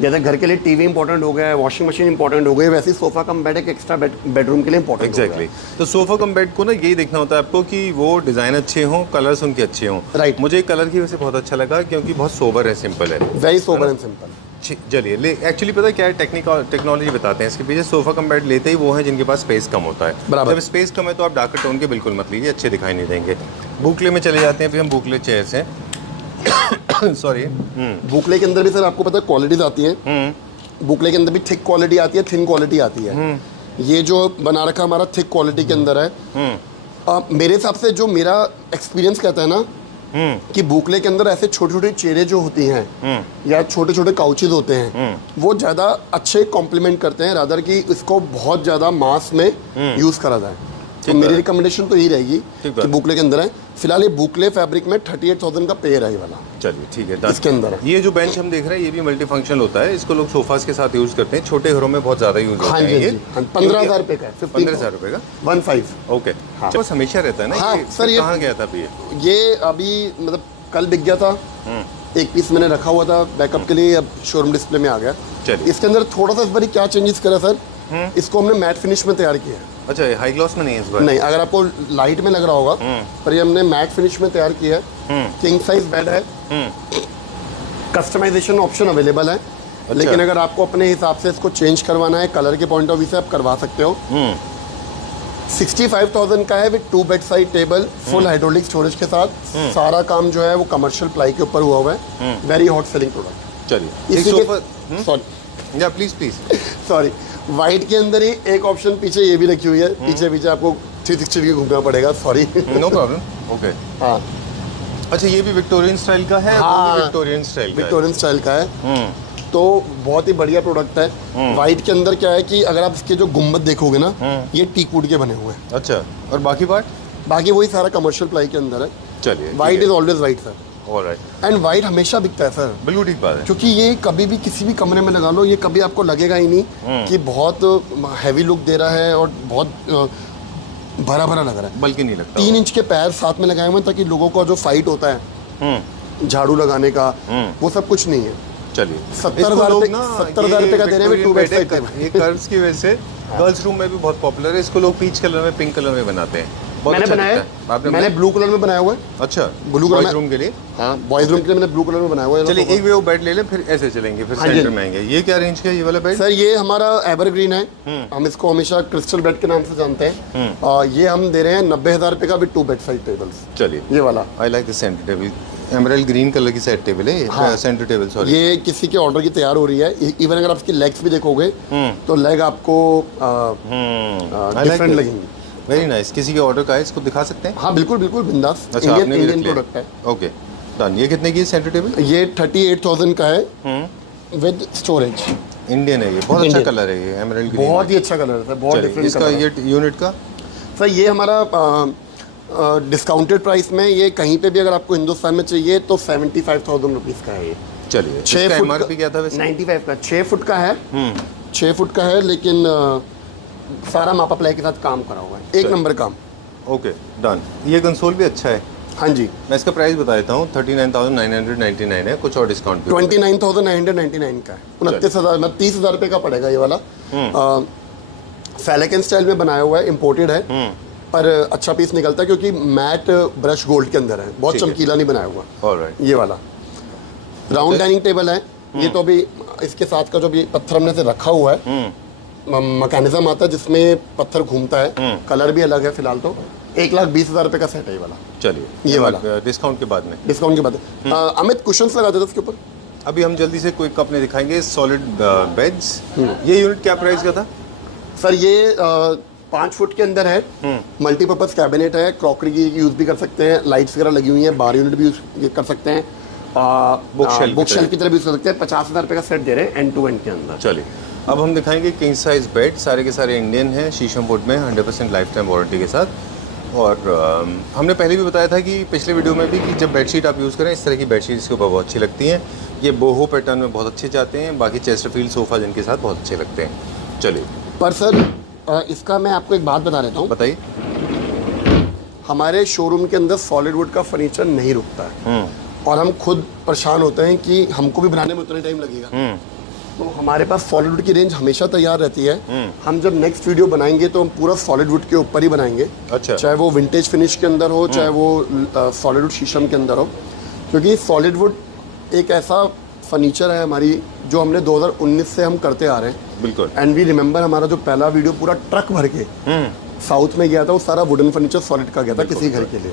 जैसे घर के लिए टीवी इंपॉर्टेंट हो गया है, वॉशिंग मशीन इंपॉर्टेंट हो गई है, वैसे ही सोफा कम बेड एक एक्स्ट्रा बेडरूम के लिए इंपॉर्टेंट। एग्जैक्टली। तो सोफा कम बेड को ना यही देखना होता है आपको कि वो डिज़ाइन अच्छे हों, कलर्स उनके अच्छे हों। राइट। मुझे कलर की वजह से बहुत अच्छा लगा क्योंकि बहुत सोबर है, सिंपल है, वेरी सोबर एंड सिंपल। चलिए एक्चुअली पता है क्या है, टेक्नोलॉजी बताते हैं इसके पीछे। सोफा कम बेड लेते ही वो हैं जिनके पास स्पेस कम होता है। जब स्पेस कम है तो आप डार्कर टोन के बिल्कुल मत लीजिए, अच्छे दिखाई नहीं देंगे। बुकले में चले जाते हैं, अभी हम बुकले चेयर्स हैं। सॉरी। बुकले के अंदर भी सर आपको पता है क्वालिटीज आती हैं। बुकले के अंदर भी थिक क्वालिटी आती है, थिन क्वालिटी आती है। ये जो बना रखा हमारा थिक क्वालिटी के अंदर है। मेरे हिसाब से जो मेरा एक्सपीरियंस कहता है ना कि बुकले के अंदर ऐसे छोटी छोटी चेयरें जो होती हैं या छोटे छोटे काउचेज होते हैं, वो ज़्यादा अच्छे कॉम्प्लीमेंट करते हैं रादर कि इसको बहुत ज़्यादा मास में यूज़ करा जाए। तो मेरी रिकमेंडेशन तो यही रहेगी कि बुकले के अंदर है। फिलहाल ये बुकले फैब्रिक में 38,000 का पेयर है ये वाला। चलिए ठीक है, इसके अंदर ये जो बेंच हम देख रहे हैं ये भी मल्टी फंक्शनल होता है। इसको लोग सोफास के साथ यूज करते हैं, छोटे घरों में बहुत ज्यादा यूज होता है। ये 15,000 रुपए का है। 15,000 रुपए का 15। ओके। बस हमेशा रहता है ना। हाँ सर, ये कहाँ गया था अभी? ये अभी मतलब कल बिक गया था, एक पीस मैंने रखा हुआ था बैकअप के लिए, अब शोरूम डिस्प्ले में आ गया। इसके अंदर थोड़ा सा इस बार क्या चेंजेस करा सर, इसको हमने मैट फिनिश में तैयार किया है। अच्छा, हाई ग्लॉस में नहीं है इस बार? नहीं, अगर आपको लाइट में लग रहा होगा, पर ये हमने मैट फिनिश में तैयार किया है। किंग साइज बेड है, कस्टमाइजेशन ऑप्शन अवेलेबल है। लेकिन अगर आपको अपने हिसाब से इसको चेंज करवाना है कलर के पॉइंट ऑफ व्यू से, आप करवा सकते हो। 65,000 का है with 2 bed side table, full hydraulic storage के साथ। सारा काम जो है वो कमर्शियल प्लाई के ऊपर हुआ हुआ है। Very hot selling product. चलिए सॉरी प्लीज सॉरी, वाइट के अंदर ही एक ऑप्शन पीछे ये भी रखी हुई है। पीछे आपको 360 डिग्री घूमना पड़ेगा। Sorry, no problem. ओके। हाँ अच्छा, ये भी विक्टोरियन स्टाइल का है? हाँ, विक्टोरियन स्टाइल का है। तो बहुत ही बढ़िया प्रोडक्ट है। वाइट के अंदर क्या है कि अगर आप इसके जो गुम्बद देखोगे ना, ये टीक वुड के बने हुए हैं। अच्छा, और बाकी पार्ट? बाकी वही सारा कमर्शियल प्लाई के अंदर है। चलिए, white is always white sir. Alright. And white हमेशा बिकता है सर। बिल्कुल ठीक बात है, क्योंकि ये कभी भी किसी भी कमरे में लगा लो, ये कभी आपको लगेगा ही नहीं कि बहुत हैवी लुक दे रहा है और बहुत भरा भरा लग रहा है। बल्कि नहीं लगता। 3 इंच के पैर साथ में लगाए हुए ताकि लोगों का जो फाइट होता है झाड़ू लगाने का, वो सब कुछ नहीं है। चलिए, 70,000 रुपए का देने में 2 बेड साइड ये कर्व्स की वजह से गर्ल्स रूम में भी बहुत पॉपुलर है। इसको लोग पीच कलर में, पिंक कलर में बनाते हैं। मैंने बनाया, मैंने ब्लू कलर में बनाया हुआ है। अच्छा, ब्लू कलर रूम के लिए? हाँ, बॉयज रूम के लिए मैंने ब्लू कलर में बनाया हुआ है। चलिए, एक वे वो बेड ले लें, फिर ऐसे चलेंगे, फिर सेंटर में आएंगे। ये क्या रेंज का है ये वाला बेड? सर ये हमारा एवरग्रीन है, हम इसको हमेशा क्रिस्टल बेड के नाम से जानते हैं। ये हम दे रहे हैं 90,000 रुपए का विद 2 बेड साइड टेबल्स। चलिए, ये वाला I like the centre table, emerald green colour की सेट टेबल है। हाँ, सेंटर टेबल। सॉरी, ये किसी के ऑर्डर की तैयार हो रही है। इवन अगर आप इसकी लेग्स भी देखोगे तो लेग आपको डिफरेंट लगेंगी। Very nice. किसी के ऑर्डर का है, इसको दिखा सकते हैं? हाँ बिल्कुल बिल्कुल, बिंदास। अच्छा, इंडियन प्रोडक्ट है। Okay done. ये कितने की सेंटर टेबल? ये 38,000 का है विद स्टोरेज। इंडियन है ये, बहुत अच्छा कलर है ये, एमराल्ड ग्रीन। बहुत ही अच्छा कलर है, बहुत डिफरेंट। इसका ये यूनिट का सर, ये हमारा डिस्काउंटेड प्राइस में, ये कहीं पे भी अगर आपको हिंदुस्तान में चाहिए तो 75,000 रुपीज़ का है ये। चलिए, 6 फुट एमआरपी क्या था वैसे? 95 का। 6 फुट का है। 6 फुट का है, लेकिन सारा मापा प्लाई के साथ काम करा हुआ है, एक नंबर काम। Okay done. ये कंसोल भी अच्छा है। हाँ जी, मैं इसका प्राइस बता देता हूँ, 39,999 है, कुछ और डिस्काउंट भी 29,999 का है। 29,000 30,000 रुपये का पड़ेगा ये वाला। फैलेकन स्टाइल में बनाया हुआ है, इम्पोर्टेड है, पर अच्छा पीस निकलता है क्योंकि मैट ब्रश गोल्ड के अंदर है, बहुत चमकीला नहीं बनाया हुआ। ऑलराइट। ये वाला राउंड डाइनिंग टेबल है। ये तो अभी इसके साथ का जो भी पत्थर हमने से रखा हुआ है, मैकेनिज्म आता है जिसमें पत्थर घूमता है। कलर भी अलग है। फिलहाल तो 1,20,000 रुपए का सेट है ये वाला। चलिए, ये वाला डिस्काउंट के बाद में। डिस्काउंट के बाद अमित कुशन्स लगा देता इसके ऊपर। अभी हम जल्दी से कोई कप दिखाएंगे। सॉलिड बेड्स, ये यूनिट क्या प्राइस का था? सर ये 5 फुट के अंदर है, मल्टीपर्पज कैबिनेट है, क्रॉकरी की यूज भी कर सकते हैं, लाइट्स वगैरह लगी हुई हैं, बार यूनिट भी यूज कर सकते हैं, बुक शेल्फ की तरह भी यूज कर सकते हैं। 50,000 रुपये का सेट दे रहे हैं एंड टू एंड के अंदर। चलिए अब हम दिखाएंगे किंग साइज बेड, सारे के सारे इंडियन हैं, शीशम वुड में 100% लाइफ टाइम वारंटी के साथ। और हमने पहले भी बताया था कि पिछले वीडियो में भी कि जब बेडशीट आप यूज़ करें इस तरह की बेडशीट इसके ऊपर बहुत अच्छी लगती हैं। ये बोहो पैटर्न में बहुत अच्छे जाते हैं, बाकी चेस्टरफील्ड सोफ़ा जिनके साथ बहुत अच्छे लगते हैं। चलिए पर सर इसका मैं आपको एक बात बता देता हूँ, बताइए। हमारे शोरूम के अंदर सॉलिड वुड का फर्नीचर नहीं रुकता है और हम खुद परेशान होते हैं कि हमको भी बनाने में उतना टाइम लगेगा। तो हमारे पास सॉलिड वुड की रेंज हमेशा तैयार रहती है। हम जब नेक्स्ट वीडियो बनाएंगे तो हम पूरा सॉलिड वुड के ऊपर ही बनाएंगे। अच्छा। चाहे वो विंटेज फिनिश के अंदर हो, चाहे वो सॉलिड वुड शीशम के अंदर हो, क्योंकि सॉलिड वुड एक ऐसा फर्नीचर है हमारी जो हमने 2019 से हम करते आ रहे हैं। बिल्कुल। एंड वी रिमेंबर हमारा जो पहला वीडियो पूरा ट्रक भर के साउथ में गया था, वो सारा वुडन फर्नीचर सॉलिड का गया था किसी घर के लिए,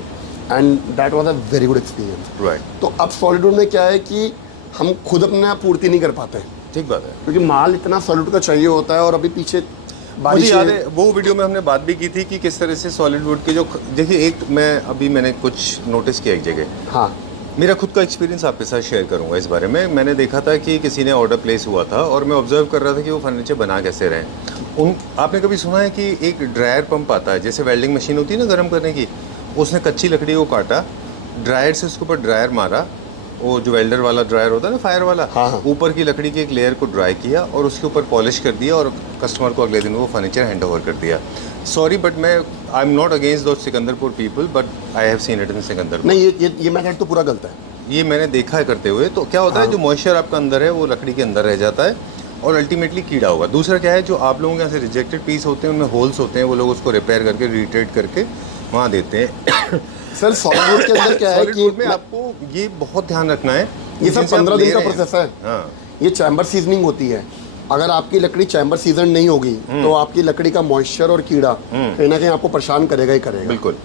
and that was a very good experience. Right. तो अब सॉलिड वुड में क्या है कि हम खुद अपने पूर्ति नहीं कर पाते हैं। ठीक बात है, क्योंकि माल इतना सॉलिड का चाहिए होता है और अभी पीछे मुझे बारिश याद है वो वीडियो में हमने बात भी की थी कि किस तरह से सॉलिड वुड के जो देखिए एक मैंने कुछ नोटिस किया एक जगह। हाँ, मेरा खुद का एक्सपीरियंस आपके साथ शेयर करूंगा इस बारे में। मैंने देखा था कि किसी ने ऑर्डर प्लेस हुआ था और मैं ऑब्जर्व कर रहा था कि वो फर्नीचर बना कैसे रहे। आपने कभी सुना है कि एक ड्रायर पंप आता है, जैसे वेल्डिंग मशीन होती है ना गर्म करने की, उसने कच्ची लकड़ी को काटा, ड्रायर से उसके ऊपर ड्रायर मारा, वो जो वेल्डर वाला ड्रायर होता है ना, फायर वाला, हाँ। ऊपर की लकड़ी के एक लेयर को ड्राई किया और उसके ऊपर पॉलिश कर दिया और कस्टमर को अगले दिन वो फर्नीचर हैंड ओवर कर दिया। Sorry but I am not against those Sikandarpur people, but I have seen it in Sikandarpur. नहीं ये मेथड तो पूरा गलत है। ये मैंने देखा है करते हुए। तो क्या होता है, जो मॉइस्चर आपका अंदर है वो लकड़ी के अंदर रह जाता है और अल्टीमेटली कीड़ा होगा। दूसरा क्या है, जो आप लोगों के यहाँ से रिजेक्टेड पीस होते हैं उनमें होल्स होते हैं, वो लोग उसको रिपेयर करके रिट्रेट करके वहाँ देते हैं। सर सॉलिड वुड के अंदर क्या है कि में आपको ये बहुत ध्यान रखना है, ये सब 15 दिन का प्रोसेस है। हाँ। ये चैम्बर सीजनिंग होती है। अगर आपकी लकड़ी चैम्बर सीजन नहीं होगी तो आपकी लकड़ी का मॉइस्चर और कीड़ा कहीं ना कहीं आपको परेशान करेगा ही करेगा। बिल्कुल।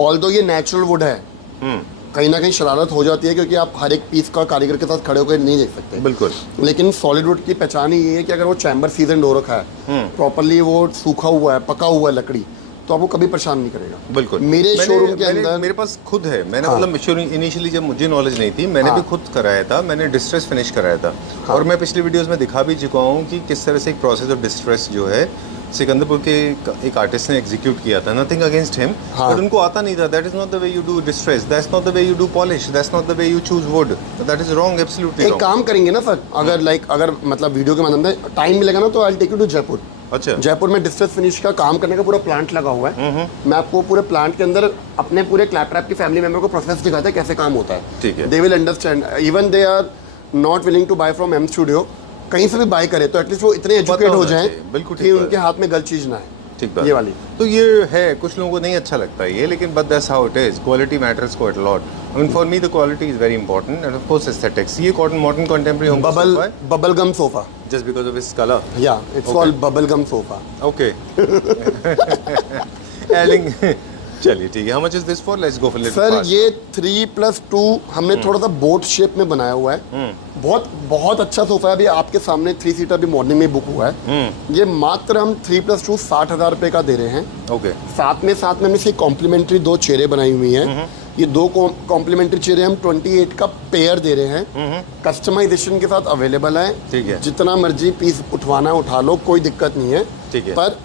ऑल्दो ये नेचुरल वुड है, कहीं ना कहीं शरारत हो जाती है क्योंकि आप हर एक पीस का कारीगर के साथ खड़े होकर नहीं देख सकते। बिल्कुल। लेकिन सॉलिड वुड की पहचान ही ये है कि अगर वो चैम्बर सीजन हो रखा है, प्रॉपर्ली वो सूखा हुआ है, पका हुआ है लकड़ी, तो आपको कभी परेशान नहीं करेगा। बिल्कुल। मेरे शोरूम के अंदर मेरे पास खुद है, मैंने मतलब इनिशियली जब मुझे नॉलेज नहीं थी मैंने भी खुद कराया था, मैंने डिस्ट्रेस फिनिश कराया था। और मैं पिछले वीडियोस में दिखा भी चुका हूँ कि किस तरह से एक प्रोसेस ऑफ डिस्ट्रेस जो है सिकंदरपुर के एक आर्टिस्ट ने एग्जीक्यूट किया था। नथिंग अगेंस्ट हिम, बट उनको आता नहीं था। That is not the way you do distress, that's not the way you do polish, that's not the way you choose would, that is wrong, absolutely एक काम करेंगे ना सर, अगर मतलब वीडियो के माध्यम से टाइम मिलेगा ना तो I will take you to Jaipur. अच्छा। जयपुर में डिस्ट्रेस फिनिश का काम करने का पूरा प्लांट लगा हुआ है। मैं आपको पूरे प्लांट के अंदर अपने पूरे क्लैपट्रैप की फैमिली मेंबर को प्रोसेस दिखाता है कैसे काम होता है। ठीक है। They will understand, even they are not willing to buy from M studio, कहीं से भी बाय करे तो एटलीस्ट वो इतने एजुकेट हो जाएं कि उनके हाथ में गलत चीज ना है। ठीक बात। ये वाली तो ये है, कुछ लोगों को नहीं अच्छा लगता है ये, लेकिन but that's how it is. Quality matters quite a lot. I mean for me the quality is very important and of course aesthetics. ये modern contemporary home bubble gum sofa, just because of its colour. या it's called bubble gum sofa. Okay. Adding. चलिए ठीक है। How much is this for? Let's go for little sir ये 3+2 हमने थोड़ा सा बोट शेप में बनाया हुआ है। बहुत अच्छा सोफा है। अभी आपके सामने 3 सीटर भी मॉर्निंग में बुक हुआ है। ये मात्र हम 3+2 60,000 रुपये का दे रहे हैं। ओके। साथ में हमने इसे कॉम्प्लीमेंट्री 2 चेयरें बनाई हुई हैं। ये 2 कॉम्प्लीमेंट्री चेयरें हम 28 का पेयर दे रहे हैं। कस्टमाइजेशन के साथ अवेलेबल है। ठीक है। जितना मर्जी पीस उठवाना उठा लो, कोई दिक्कत नहीं है। ठीक है। पर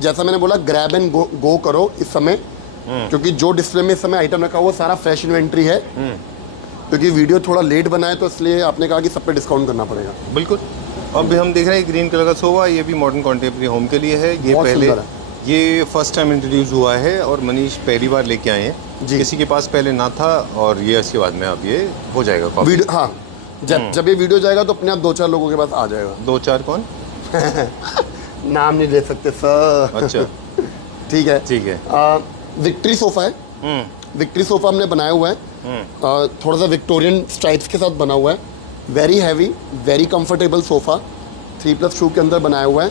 जैसा मैंने बोला, ग्रैब एंड गो करो इस समय, क्योंकि जो डिस्प्ले में इस समय आइटम रखा हुआ सारा फ्रेश इन्वेंट्री है। क्योंकि वीडियो थोड़ा लेट बना है तो इसलिए आपने कहा कि सब पे डिस्काउंट करना पड़ेगा। बिल्कुल। अब भी हम देख रहे हैं ग्रीन कलर का सोफा, ये भी मॉडर्न कंटेम्पररी होम के लिए है। ये पहले ये फर्स्ट टाइम इंट्रोड्यूस हुआ है और मनीष पहली बार लेके आए हैं। किसी के पास पहले ना था और ये इसके बाद में अब ये हो जाएगा वीडियो। हाँ, जब ये वीडियो जाएगा तो अपने आप 2-4 लोगों के पास आ जाएगा। 2-4 कौन? नाम नहीं ले सकते सर। अच्छा। ठीक है। ठीक है। विक्ट्री सोफा है। विक्ट्री सोफा हमने बनाया हुआ है, थोड़ा सा विक्टोरियन स्ट्राइप्स के साथ बना हुआ है। Very heavy, very comfortable sofa 3+2 के अंदर बनाया हुआ है।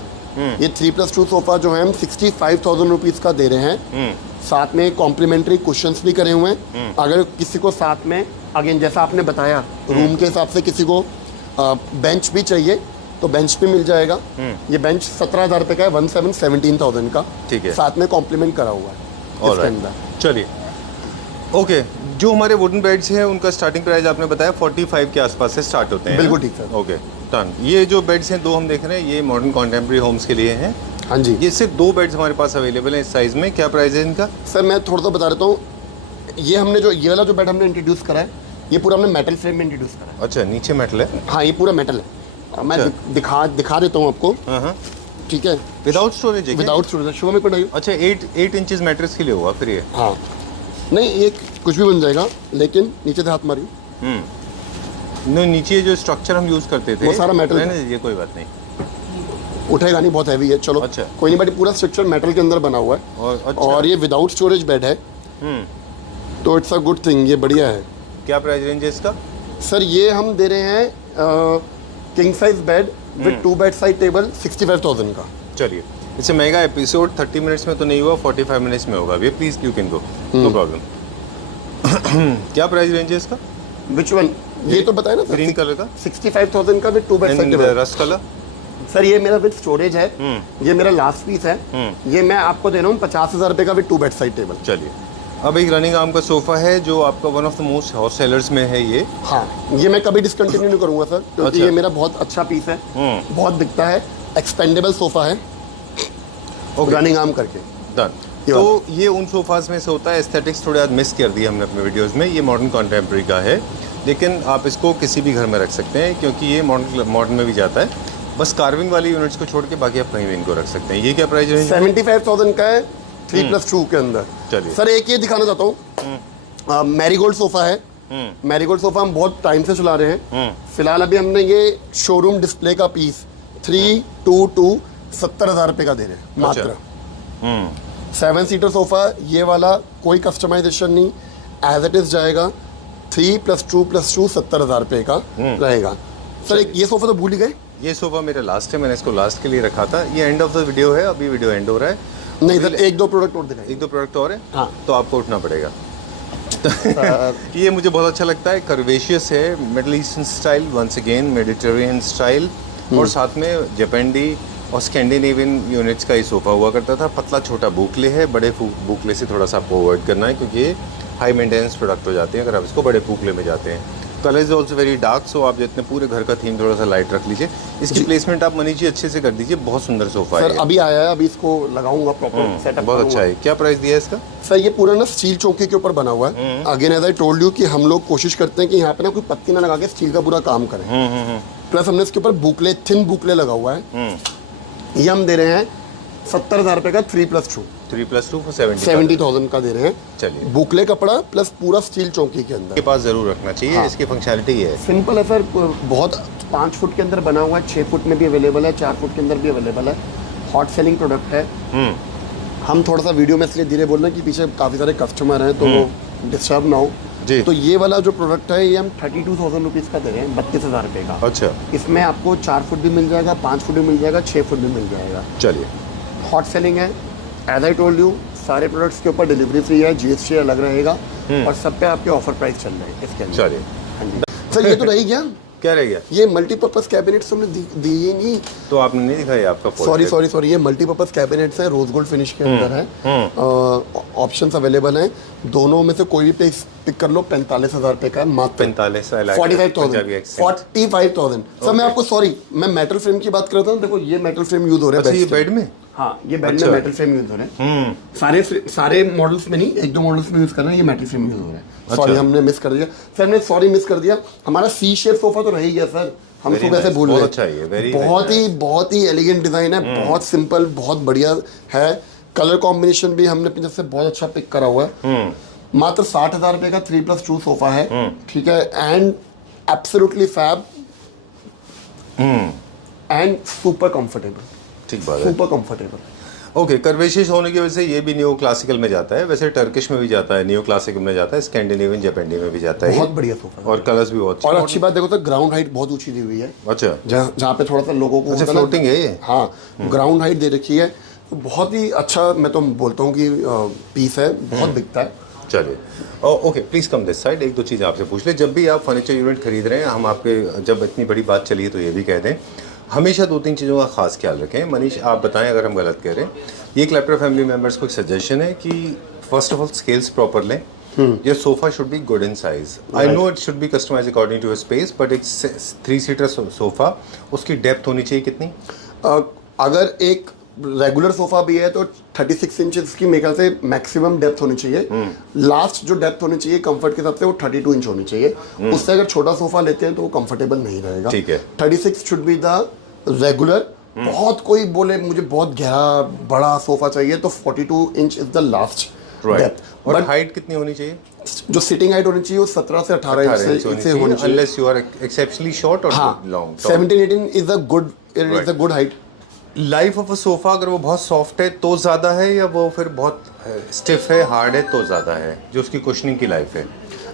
ये 3+2 सोफा जो है हम 65,000 रुपीज़ का दे रहे हैं। साथ में कॉम्प्लीमेंट्री कुशंस भी करे हुए हैं। अगर किसी को साथ में, अगेन जैसा आपने बताया, रूम के हिसाब से किसी को बेंच भी चाहिए तो बेंच भी मिल जाएगा। ये बेंच 17,000 रुपये का है, 17,000 का। ठीक है। साथ में कॉम्प्लीमेंट करा हुआ है इसके अंदर। चलिए ओके, जो हमारे वुडन बेड्स हैं उनका स्टार्टिंग प्राइस आपने बताया 45 के आसपास से स्टार्ट होते हैं। बिल्कुल ठीक सर। Okay done. ये जो बेड्स हैं दो हम देख रहे हैं, ये मॉडर्न कॉन्टेम्प्रेरी होम्स के लिए हैं। हाँ जी। ये सिर्फ 2 बेड्स हमारे पास अवेलेबल हैं इस साइज़ में। क्या प्राइस है इनका? सर मैं थोड़ा सा बता देता हूँ, ये हमने जो ये वाला जो बेड हमने इंट्रोड्यूस करा है, ये पूरा हमने मेटल फ्रेम में इंट्रोड्यूस करा है। अच्छा, नीचे मेटल है? हाँ, ये पूरा मेटल है। मैं दिखा देता हूँ आपको। हाँ, ठीक है। विदाउट स्टोरेज है? Without storage. शुरू में पड़ेगा। अच्छा, 8 इंचेस मैट्रेस के लिए होगा फिर ये? हाँ, नहीं एक कुछ भी बन जाएगा, लेकिन नीचे से हाथ मारी। नहीं, नीचे जो स्ट्रक्चर हम यूज करते थे वो सारा मेटल है। नहीं, ये कोई बात नहीं, उठेगा नहीं, बहुत हैवी है। चलो अच्छा, कोई नहीं, बट पूरा स्ट्रक्चर मेटल के अंदर बना हुआ है। अच्छा। और ये विदाउट स्टोरेज बेड है, तो इट्स अ गुड थिंग, ये बढ़िया है। क्या प्राइस रेंज है इसका? सर ये हम दे रहे हैं king size bed with 2 bed side table 65,000 का। चलिए, इससे मेगा एपिसोड 30 मिनट्स में तो नहीं हुआ, 45 मिनट्स में होगा। भैया please you can go, no problem. क्या प्राइस रेंज है इसका? Which one? ये तो बताया ना सर, ग्रीन कलर का 65,000 का with 2 bed side table. Rust colour? Sir ये मेरा विद स्टोरेज है, ये मेरा लास्ट पीस है। ये मैं आपको दे रहा हूँ 50,000 रुपये का विद 2 बेड साइड टेबल। चलिए, अब एक रनिंग आर्म का सोफा है जो आपका one of the most hot sellers में है ये। हाँ, ये मैं कभी डिसकंटिन्यू नहीं करूँगा सर, क्योंकि अच्छा। ये मेरा बहुत अच्छा पीस है, बहुत बिकता है। एक्सपेंडेबल सोफा है, रनिंग आर्म करके। डन। तो ये उन सोफाज में से होता है। एस्थेटिक्स थोड़े आज मिस कर दिए हमने अपने वीडियोस में। ये मॉडर्न कॉन्टेम्प्रेरी का है, लेकिन आप इसको किसी भी घर में रख सकते हैं क्योंकि ये मॉडर्न में भी जाता है। बस कार्विंग वाली यूनिट्स को छोड़ के बाकी आप कहीं भी इनको रख सकते हैं। ये क्या प्राइस है? 75,000 का है, 3+2 के अंदर। चलिए सर एक ये दिखाना चाहता हूँ, मैरीगोल्ड सोफा है। मैरीगोल्ड सोफा हम बहुत टाइम से चला रहे हैं। फिलहाल अभी हमने ये शोरूम डिस्प्ले का पीस 322 70,000 रुपये का दे रहे हैं मात्र। 7 सीटर सोफा, ये वाला कोई कस्टमाइजेशन नहीं, एज इट इज जाएगा। 3+2+2 70,000 रुपये का रहेगा। सर एक ये सोफा तो भूल ही गए। ये सोफा मेरा लास्ट है, मैंने इसको लास्ट के लिए रखा था। ये एंड ऑफ द वीडियो है, अभी वीडियो एंड हो रहा है। नहीं सर, 1-2 प्रोडक्ट और दिखाइए। 1-2 प्रोडक्ट और है? हाँ। तो आपको उठना पड़ेगा। ये मुझे बहुत अच्छा लगता है, कर्वेशियस है, middle eastern style, once again Mediterranean style, और साथ में जापानी और स्कैंडिनेवियन यूनिट्स का ही सोफा हुआ करता था। पतला छोटा बुकले है, बड़े बुकले से थोड़ा सा आपको अवॉइड करना है क्योंकि ये हाई मेंटेनेंस प्रोडक्ट हो जाते हैं अगर आप इसको बड़े बुकले में जाते हैं। Colour is also very dark, so आप जितने पूरे घर का थीम थोड़ा सा लाइट रख लीजिए। इसकी प्लेसमेंट आप मनीजी अच्छे से कर दीजिए। बहुत सुंदर सोफा है सर, अभी आया है, अभी इसको लगाऊंगा, प्रॉपर सेटअप बहुत अच्छा है। क्या प्राइस दिया है इसका? सर ये पूरा ना स्टील चौकी के ऊपर बना हुआ है। Again as I told you कि हम लोग कोशिश करते हैं कि यहाँ पे ना कोई पत्ती ना लगा के स्टील का पूरा काम करें। प्लस हमने इसके ऊपर बुकले, थिन बुकले लगा हुआ है। ये हम दे रहे हैं 70,000 रुपये का 3+2। 3+2 for 70,000 का दे रहे हैं। चलिए, बुकले कपड़ा प्लस पूरा स्टील चौकी के अंदर के पास जरूर रखना चाहिए। हाँ। इसकी फंक्शनलिटी ये है, सिंपल है सर, बहुत 5 फुट के अंदर बना हुआ है, 6 फुट में भी अवेलेबल है, 4 फुट के अंदर भी अवेलेबल है। हॉट सेलिंग प्रोडक्ट है। हम थोड़ा सा वीडियो में इसलिए धीरे बोल रहे हैं कि पीछे काफ़ी सारे कस्टमर हैं, तो वो डिस्टर्ब ना हो जी। तो ये वाला जो प्रोडक्ट है ये हम 32,000 रुपीज़ का दे रहे हैं, 32,000 रुपये का। अच्छा, इसमें आपको 4 फुट भी मिल जाएगा, 5 फुट भी मिल जाएगा, 6 फुट भी मिल जाएगा। चलिए, हॉट सेलिंग है। एज आई टोल्ड यू, सारे प्रोडक्ट्स के ऊपर डिलीवरी फ्री है, GST अलग रहेगा, और सब पे आपके ऑफर प्राइस चल रहे हैं इसके अंदर। चलिए। हाँ जी सर, ये तो रही गया। क्या रह गया? ये मल्टीपर्पज़ कैबिनेट्स हमने दिए नहीं। तो आपने नहीं दिखाया आपका fault है। सॉरी, ये मल्टीपर्पज़ कैबिनेट्स हैं, रोज गोल्ड फिनिश के अंदर है। ऑप्शंस अवेलेबल हैं, दोनों में से कोई भी पिक कर लो। 45,000 रुपये का है मात्र। 45 45,000 सर। मैं आपको सॉरी, मैं मेटल फ्रेम की बात कर रहा था। देखो ये मेटल फ्रेम यूज हो रहा है। अच्छा, ये बेड में? हाँ, ये बेड में मेटल फ्रेम यूज हो रहा है। सारे मॉडल्स में नहीं, 1-2 मॉडल्स में यूज कर रहे हैं, ये मेटल फ्रेम यूज हो रहा है। सॉरी, हमने मिस कर दिया सर, हमने सॉरी मिस कर दिया। हमारा सी शेप सोफा तो रह ही गया सर, हम सुबह से भूल गए। अच्छा है, बहुत ही एलिगेंट डिजाइन है, बहुत सिंपल, बहुत बढ़िया है। कलर कॉम्बिनेशन भी हमने अपनी तरफ से बहुत अच्छा पिक करा हुआ है। मात्र 60,000 रुपये का 3+2 सोफा है, ठीक है, and absolutely fab and super comfortable. ठीक बात है, सुपर कंफर्टेबल। ओके, कर्वेशियस होने की वजह से ये भी नियो क्लासिकल में जाता है। वैसे टर्किश में भी जाता है, नियो क्लासिकल में जाता है, स्कैंडिनेवियन जापानी में भी जाता है। बहुत बढ़िया सोफा और कलर्स भी बहुत और अच्छी बात देखो तो ग्राउंड हाइट बहुत ऊंची दी हुई है। अच्छा, जहाँ पे थोड़ा सा लोगों को फ्लोटिंग है ये। हाँ, ग्राउंड हाइट दे रखी है, तो बहुत ही अच्छा, मैं तो बोलता हूँ कि पीस है, बहुत बिकता है। चलिए, okay, please come this side. 1-2 चीज़ें आपसे पूछ ले। जब भी आप फर्नीचर यूनिट खरीद रहे हैं, हम आपके जब इतनी बड़ी बात चली है तो ये भी कह दें, हमेशा 2-3 चीज़ों का खास ख्याल रखें। मनीष आप बताएं अगर हम गलत कह रहे हैं। ये क्लैप्टर फैमिली मेंबर्स को एक सजेशन है कि first of all scales proper लें। Your sofa should be good in size. I know it should be customise according to your space, but it's 3 seater sofa, उसकी डेप्थ होनी चाहिए कितनी? अगर एक रेगुलर सोफा भी है तो 36 इंचेस की मेरे ख्याल से मैक्सिमम डेप्थ होनी चाहिए। लास्ट जो डेप्थ होनी चाहिए कंफर्ट के हिसाब से वो 32 इंच होनी चाहिए। उससे अगर छोटा सोफा लेते हैं तो वो कंफर्टेबल नहीं रहेगा। ठीक है। 36 शुड बी द रेगुलर। बहुत कोई बोले मुझे बहुत गहरा बड़ा सोफा चाहिए तो 42 inch is the last depth. और हाइट कितनी होनी चाहिए? जो सिटिंग हाइट होनी चाहिए वो 17 से 18 इंच से होनी चाहिए, unless you are exceptionally short or long. 17-18 is a good height. Life of a sofa अगर वो बहुत सॉफ्ट है तो ज़्यादा है, या वो फिर बहुत स्टिफ है हार्ड है तो ज़्यादा है, जो उसकी कुशनिंग की लाइफ है?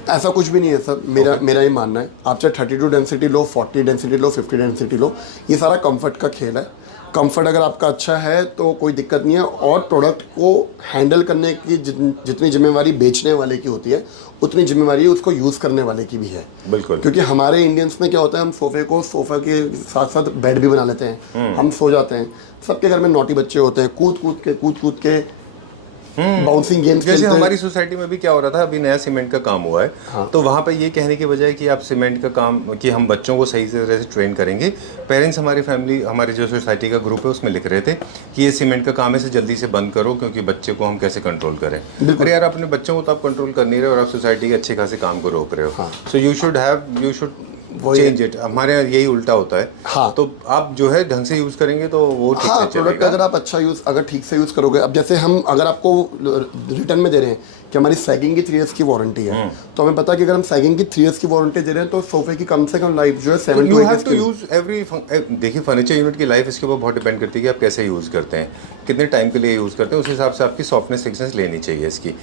ऐसा कुछ भी नहीं है सर, मेरा ही मानना है। आप चाहे 32 डेंसिटी लो, 40 डेंसिटी लो, 50 डेंसिटी लो, ये सारा कंफर्ट का खेल है। कंफर्ट अगर आपका अच्छा है तो कोई दिक्कत नहीं है, और प्रोडक्ट को हैंडल करने की जितनी जिम्मेवारी बेचने वाले की होती है उतनी जिम्मेवारी उसको यूज़ करने वाले की भी है। बिल्कुल। क्योंकि हमारे इंडियन्स में क्या होता है, हम सोफा के साथ साथ बेड भी बना लेते हैं, हम सो जाते हैं। सबके घर में नॉटी बच्चे होते हैं, कूद कूद के बाउंसिंग गेम्स जैसे हमारी सोसाइटी में भी क्या हो रहा था, अभी नया सीमेंट का काम हुआ है। हाँ। तो वहाँ पे ये कहने के बजाय कि आप सीमेंट का काम कि हम बच्चों को सही तरह से ट्रेन करेंगे, पेरेंट्स हमारी फैमिली हमारी जो सोसाइटी का ग्रुप है उसमें लिख रहे थे कि ये सीमेंट का काम है इसे जल्दी से बंद करो, क्योंकि बच्चे को हम कैसे कंट्रोल करें। अरे यार अपने बच्चों को तो आप कंट्रोल कर नहीं रहे और आप सोसाइटी के अच्छे खासे काम को रोक रहे हो। So you should change it. हमारे यहाँ यही उल्टा होता है। हाँ। तो आप जो है ढंग से यूज करेंगे तो वो ठीक से प्रोडक्ट चलेगा। अगर आप अच्छा अगर ठीक से यूज़ करोगे, अब जैसे हम अगर आपको रिटर्न में दे रहे हैं कि हमारी सैगिंग की 3 इयर्स की वारंटी है, तो हमें पता है कि अगर हम सैगिंग की 3 इयर्स की वारंटी दे रहे हैं तो सोफे की कम से कम लाइफ जो है 7 to 8 इयर्स की। देखिए फर्नीचर यूनिट की लाइफ इसके ऊपर बहुत डिपेंड करती है कि आप कैसे यूज़ करते हैं, कितने टाइम के लिए यूज़ करते हैं, उस हिसाब से आपकी सॉफ्टनेस थिकनेस लेनी चाहिए इसकी।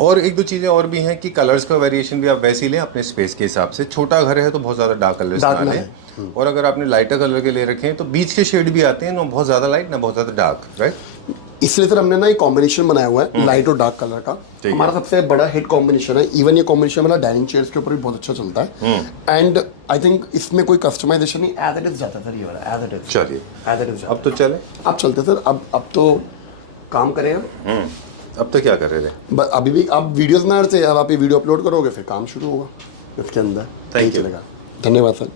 और 1-2 चीज़ें और भी हैं कि कलर्स का वेरिएशन भी आप वैसे ही लें अपने स्पेस के हिसाब से। छोटा घर है तो बहुत ज़्यादा डार्क कलर्स ना लें, और अगर आपने लाइटर कलर के ले रखे हैं तो बीच के शेड भी आते हैं, ना बहुत ज़्यादा लाइट ना बहुत ज़्यादा डार्क, राइट। इसलिए सर हमने ना एक कॉम्बिनेशन बनाया हुआ है लाइट और डार्क कलर का। हमारा सबसे बड़ा हिट कॉम्बिनेशन है। इवन ये कॉम्बिनेशन वाला डाइनिंग चेयर्स के ऊपर भी बहुत अच्छा चलता है। एंड आई थिंक इसमें कोई कस्टमाइजेशन नहीं, एज इट इज जाता है सर, ये वाला एज इट इज। चलिए एज इट इज। अब तो चले, अब चलते सर। अब तो काम करें हम। अब तो क्या कर रहे थे? अभी भी आप वीडियोस बना रहे थे, अब आप ये वीडियो अपलोड करोगे फिर काम शुरू होगा इसके अंदर। Thank you. धन्यवाद सर।